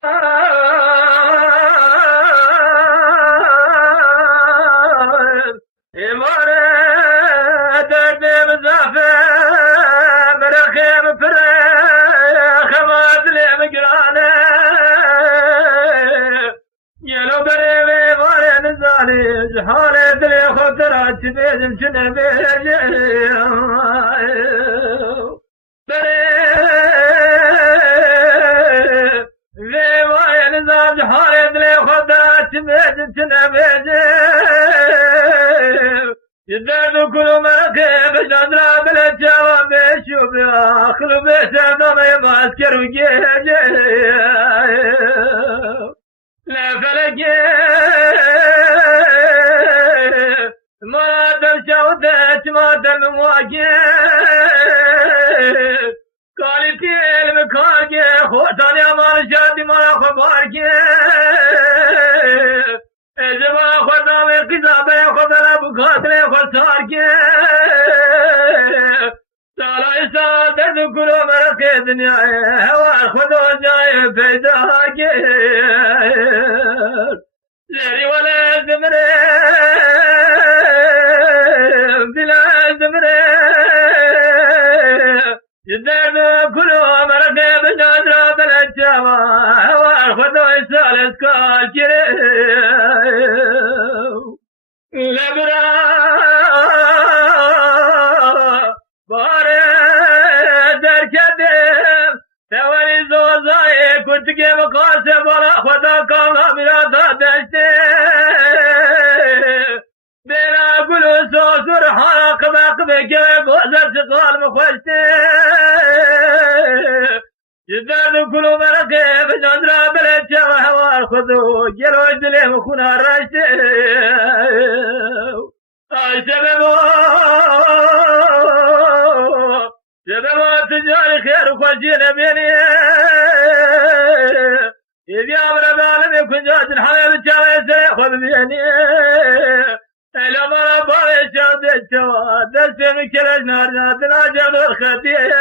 حال دل خطرات بيدم شنو يدردو كل ما كيف شدرا بالجواب بيشوف ياخلو بيسردو ما يماسكر وجيه لا فلقي ما دم شودت ما دم واقع قالي في المكاقي خوتاني امان شادي ما خبارك اجبا خدنا من قزابي خدنا بخاطري خسارك سالا إسادة كلو مرقي دنيا هوا خدو جاي فيداك زري ولا زمري بلا زمري يدرد كلو مرقي بجادر بلجاوا هوا خدو إسالة كالكري لبرا كنت كيف قاسم ولا خدا كالا بلا دشتي بلا قلو سوسر حرق بقبك بوزر سقال مخوشتي جداد كلو مرقي بجندرا بلتشا وهوار خذو جلو جلي مخونا رشتي شبابو شبابو تجاري خير وخشينا بيني إذا أمر بالم يكون جاد الحلال جاوز خذ بيني إلا ما ربى شاد الجواد دسم كل نار نادنا جاد الخديه